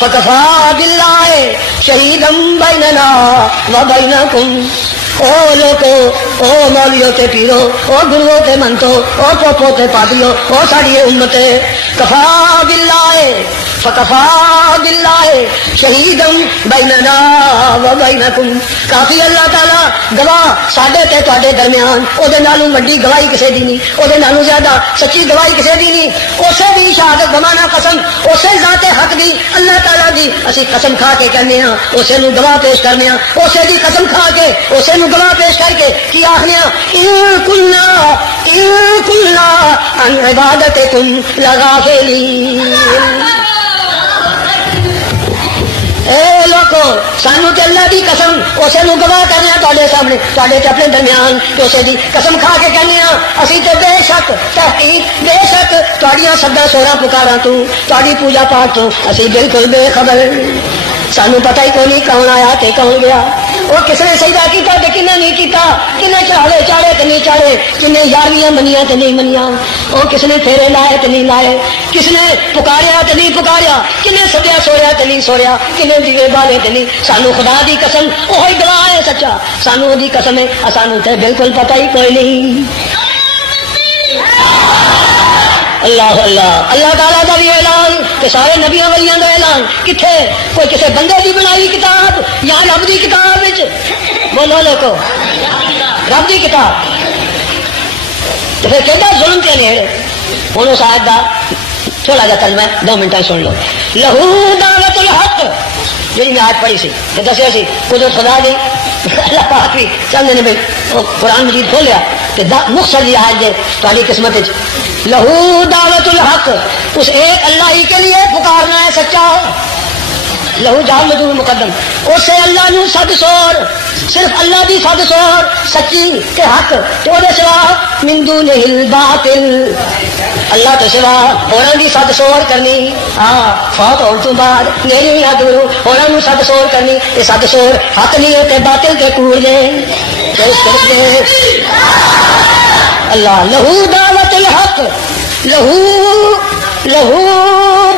فکفا باللہ شہیدا بیننا و بینکم۔ او لوکو، او مولیو تے پیرو، او گروہ تے منتو، او پوپو تے پادریو، او ساڑی امت کفا باللہ فکفا باللہ شہیدا بیننا و بینکم۔ کافی اللہ تعالی گواہ ساڈے تے تواڈے درمیان، او دے نالوں وڈی گواہی کسے دی نہیں، او دے نالوں زیادہ سچی گواہی کسے دی نہیں۔ اسے دی شہادت بمانا قسم، اسے ذات حق دی اللہ تعالی دی اسی قسم کھا کے کہنے ہاں، اسے نو گواہ پیش کرنے ہاں، اسے دی قسم کھا کے اسے نو گواہ پیش کر کے کی آخنے ہاں ان کلنا عن عبادتکم لغافلین۔ اے لوگو سانو تے اللہ دی قسم اسے نو گواہ کرنے تواڈے سامنے، تواڈے تے اپنے درمیان، تو اسے دی قسم کھا کے کہنے ہاں اسی تے بے شک تحقیق بے شک تواڈیاں سدا سورا پکاراں تو، تواڈی پوجا پاٹ تو اسی بالکل بے خبر۔ سانو پتہ ہی کوئی نہیں کون آیا تے کون گیا، وہ کس نے سجدہ کیتا تے کنے نہیں کیتا، کنے چڑھاوے چاڑے تے نہیں چاڑے، کنے یاریاں منیاں تے نہیں منیاں، وہ کس نے پھیرے لائے تے نہیں لائے، کس نے پکاریا تے نہیں پکاریا، کنے سدیا سویا تے نہیں سویا، کنے دیوے بالے تے نہیں۔ سانو خدا دی قسم وہی گواہ ہے سچا، سانو دی قسم ہے سانو تے بالکل پتہ ہی کوئی نہیں۔ اللہ اللہ اللہ تعالیٰ کا بھی اعلان کہ سارے نبیوں ولیاں کا اعلان کتنے، کوئی کسی بندے کی بنائی کتاب یا رب کی کتاب وچ، بولو لوگو رب کی کتاب، تو پھر کہتا ظلم کے نیڑے۔ ہوں اس آیت کا تھوڑا جا ترجمہ 2 منٹ سن لو۔ لہو دعوت الحق جی میں آج پڑھی سی کہ دسیا سی قدرت خدا دی، اللہ پاک بھی چند نے وہ قرآن مجید کھولیا کہ مختصر جی آج دے تاری قسمت لہو دعوت الحق، اس ایک اللہ ہی کے لیے پکارنا ہے سچا، لہو جال مجھول مقدم، اسے اللہ نو سد سور، صرف اللہ دی سد سور سچی تے حق، تو دے سوا من دونہ الباطل، اللہ تو سوا ہوراں دی سد سور کرنی، ہاں فوت ہون تو بعد نیڑے یا دوروں ہوراں نو سد سور کرنی، یہ سد سور حق نہیں ہے تے باطل تے کوڑ دے اللہ۔ لہو دعوت الحق، لہو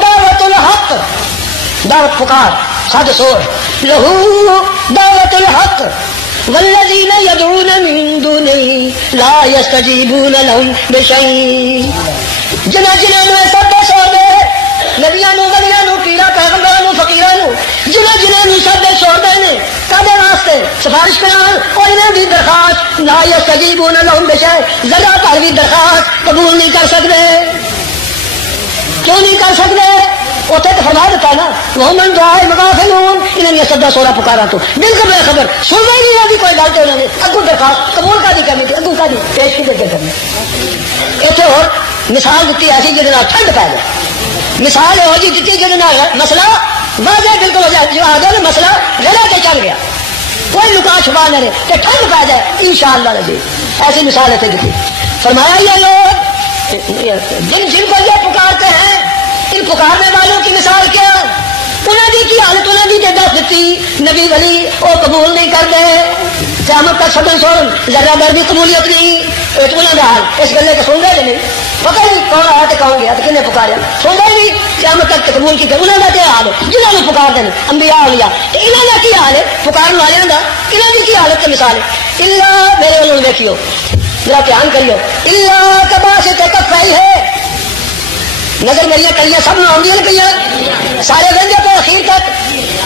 دعوت الحق، دعوت پکار سد سور، لہو دعوت الحق والذین یدعون من دونہ لا یستجیبون لهم بشیء، جنہاں نو سد سور دے نبیاں نو ولیاں نو پیراں پیغمبراں نو فقیراں نو، جنہاں نو سد سور دے نے کدے واسطے سفارش کران، اور انہاں دی درخواست لا یستجیبون لهم بشیء، ذرا پر بھی درخواست قبول نہیں کر سکتے۔ کیوں نہیں کر سکتے؟ اتنے تو فرما دیتا نا وہ من دعائے مغافلون، انہوں نے سدا سورا پکارا تو بالکل بے خبر، سننا ہی نہیں آتی کوئی گل، تو انہوں نے اگو درخواست قبول کا نہیں کرنی تھی، اگو کا نہیں پیش کی دے کرنی۔ اتنے اور مثال دیتی ایسی جہد ٹھنڈ پی جائے، مثال ہو جی دیتی جہد مسئلہ واضح بالکل ہو جائے، جو آ گیا مسئلہ گلا کے چل گیا، کوئی لکا چھپا نہ رہے کہ ٹھنڈ پی جائے انشاءاللہ عزیز، ایسی مثال اتنے دیتی۔ فرمایا یہ لوگ جن کو یہ پکارتے ہیں، ان پکارنے والوں کی مثال کیا، انہوں نے کی حالت، انہوں نے دست دیتی نبی ولی وہ قبول نہیں کرتے، قیامت کا سدن سورن ذرہ بر بھی قبولیت نہیں، انہوں کا حال اس گلے کو سن رہے نہیں، پتہ نہیں کون آیا تو کون گیا تو کن پکاریا، سن رہے نہیں قیامت تک قبول کی، انہوں کا کیا حال ہے جنہوں نے پکار دیں انبیاء اولیاء، انہوں کا کی حال ہے پکارنے والوں کا، انہوں کی حالت کی مثال ہے۔ اللہ میرے والوں دیکھیو ذرا دھیان کریو، اللہ کبا سے تکفل ہے، نظر میری کلیاں سب نو آدی پہ سارے وہدے پہ اخیر تک،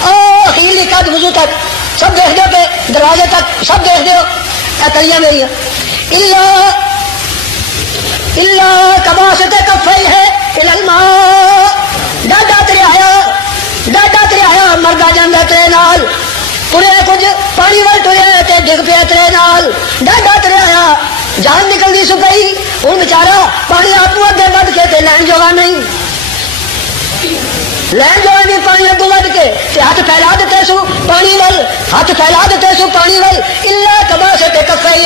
اخیر قد وضو تک سب دیکھ دو پہ دروازے تک سب دیکھ دو کلیاں میری، اللہ کبا سے کفئی ہے ڈاڈا ترے آیا مردا جانا تیرے نال، ترے کچھ پانی وال ٹریا تے ڈگ پیا تیرے نال، ڈاڈا ترے آیا جان نکلتی سو گئی، ہوں بچارا پانی آپ اگے بڑھ کے تے لین جوگا نہیں، لین جوگا نہیں پانی اگوں بڑھ کے تے ہاتھ پھیلا دیتے سو پانی ول، ہاتھ پھیلا دیتے سو پانی ول، اللہ کبا سے کفئی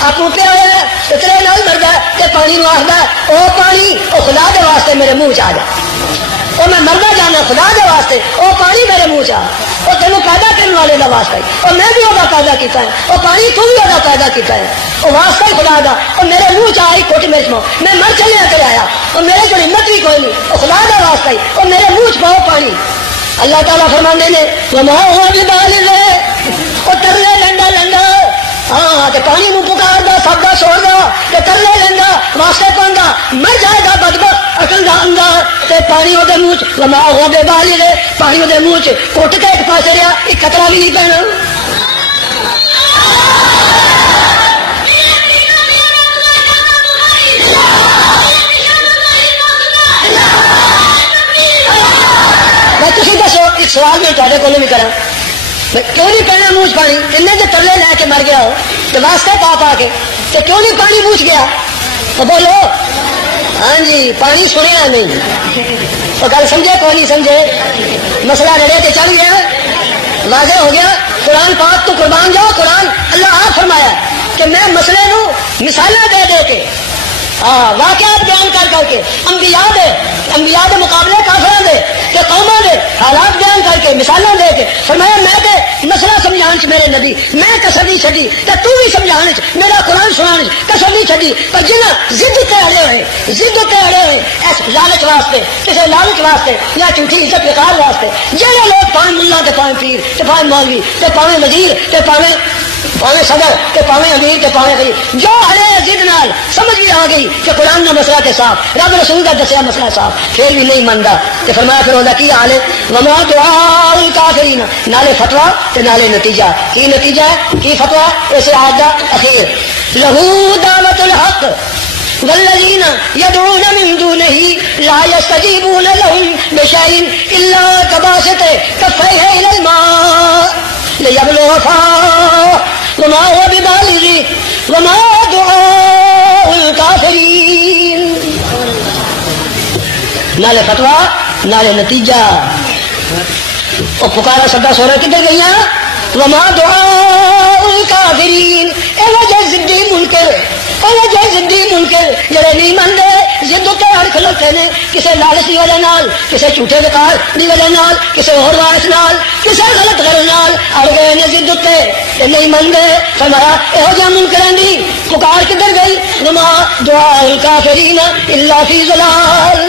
آپ پیا ہوا تیرے نال مردا تے پانی نو آخر او پانی او خدا دے واسطے میرے منہ چ آ جا، وہ میں مرنا جانا خدا دے واسطے، وہ پانی میرے منہ چ وہ تینوں پیدا کرنے والے کا واسطہ ہے، اور میں بھی وہ پیدا کیتا ہے، وہ پانی تم بھی وہ پیدا کیتا ہے، وہ واسطہ ہی خدا دا، اور میرے منہ چ آئی کوٹ میرے میں مر چلیا کر آیا، اور میرے کو ہمت بھی کوئی نہیں، وہ خدا دا واسطہ ہی، اور میرے منہ چ پاؤ پانی، اللہ تعالیٰ فرماندے نے وما هو ببالغ وہ ترلے لنڈا لنڈا ہاں تے پانی نو پکار دا سب دا سوڑ دا تے ترلے لنڈا واسطے پاندا مر جائے گا بدبخت عقل دا اندھا تے پانی او دے منہ چ وما هو ببالغ پانی او دے منہ چ کٹ کے ایک پاسے رہیا ایک قطرہ بھی نہیں پینا. میں تسی دسو ایک سوال میں تھوڑے کولوں بھی کراں کیوں نہیں پہنا منہ پانی انہیں جو ترلے لے کے مر گیا ہو تو واسطے پا پا کے تو کیوں نہیں پانی پوچھ گیا تو بولو ہاں جی پانی سنیا نہیں وہ گل سمجھے کوئی نہیں سمجھے مسئلہ رڑے تے چل گیا واضح ہو گیا. قرآن پاک تو قربان جاؤ قرآن اللہ آپ فرمایا کہ میں مسئلے نو مثالیں دے دے کے واقعات بیان کر کر کے انبیاء دے مقابلے کافراں دے کہ قوماں دے حالات بیان کر کے مثالیں دے کے فرمایا میں تے مسئلہ سمجھان چ میرے نبی میں کسر نہیں چھڈی تے تو بھی سمجھان چ میرا قرآن سنان چ کسر نہیں چھڈی. پر جنہ ضد تے اڑے ہوئے اس لالچ واسطے کسی لالچ واسطے یا جھوٹی عزت وقار واسطے جہے لوگ پاویں ملا تے پاویں پیر تے پاویں مولوی تے پاویں وزیر تے پاویں صدر تے پاویں امیر تے پاویں غریب جو اڑے ضد نال سمجھ بھی آ گئی کہ قرآن کا مسئلہ تے صاف رب رسول کا دسیا مسئلہ صاف پھر بھی نہیں منتا تے فرمایا پھر اوندا کی حال ہے وما دعاء الکافرین نالے فتوا تے نالے نتیجہ کی نتیجہ ہے کی فتوا اس آیت دا اخیر لہو دعوت الحق والذین یدعون من دونه لا یستجیبون لهم بشیء الا کباسط کفیہ الی الماء لیبلغ فاہ وما هو ببالغ وما دعاء الکافرین. نالے فتوا نالے نتیجہ وہ پکارا سدا سونا کدھر گئی وما دعاء الکافرین اے وجہ زدی منکر جڑے نہیں منتے ضد تے اڑ کھلوتے نے کسے لالچ دی وجہ نال کسے جھوٹے وقار دی وجہ نال کسے اور وارث نال کسے غلط غرض نال اڑ گئے نے ضد تے نہیں منتے. فرمایا یہو جہاں منکراں دی پکار کدھر گئی وما دعاء الکافرین الا فی ضلال.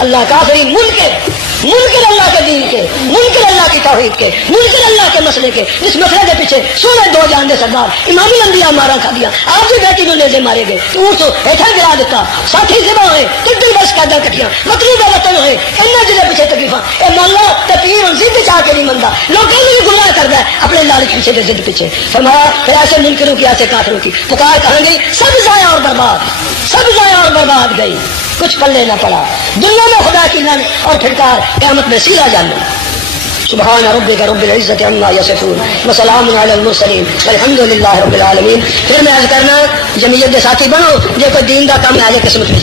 اللہ کافرین منکر اللہ کے دین کے منکر اللہ کی توحید کے منکر اللہ کے مسئلے کے اس مسئلے کے پیچھے سورج دو جان دے سردار امام الانبیاء مارا کھا دیا آپ کی بیٹی نو لیزے مارے گئے اونٹ ایٹھا گرا دیتا ساتھی ذبح ہوئے تدل بس قیدا کٹیاں مطلوب وطن ہوئے انہاں جلے پیچھے تکلیفاں اے مولا تے پیر ضد چاہ کے نہیں مندا لوگوں نے گمراہ کردا ہے اپنے لالچ پیچھے دے ضد پیچھے. فرمایا پھر ایسے منکروں کی ایسے کافروں کی پکار کہاں گئی سب ضائع اور برباد گئی کچھ پلے نہ پڑا دنیا میں خدا کی لعنت اور پھٹکار قیامت میں سیدھا جاننا. سبحان ربک رب العزت عما یصفون وسلام علی المرسلین والحمد للہ رب العالمین. پھر میں عرض کرنا جمعیت کے ساتھی بنو جے کوئی دین دا کام ہے آجے قسمت میں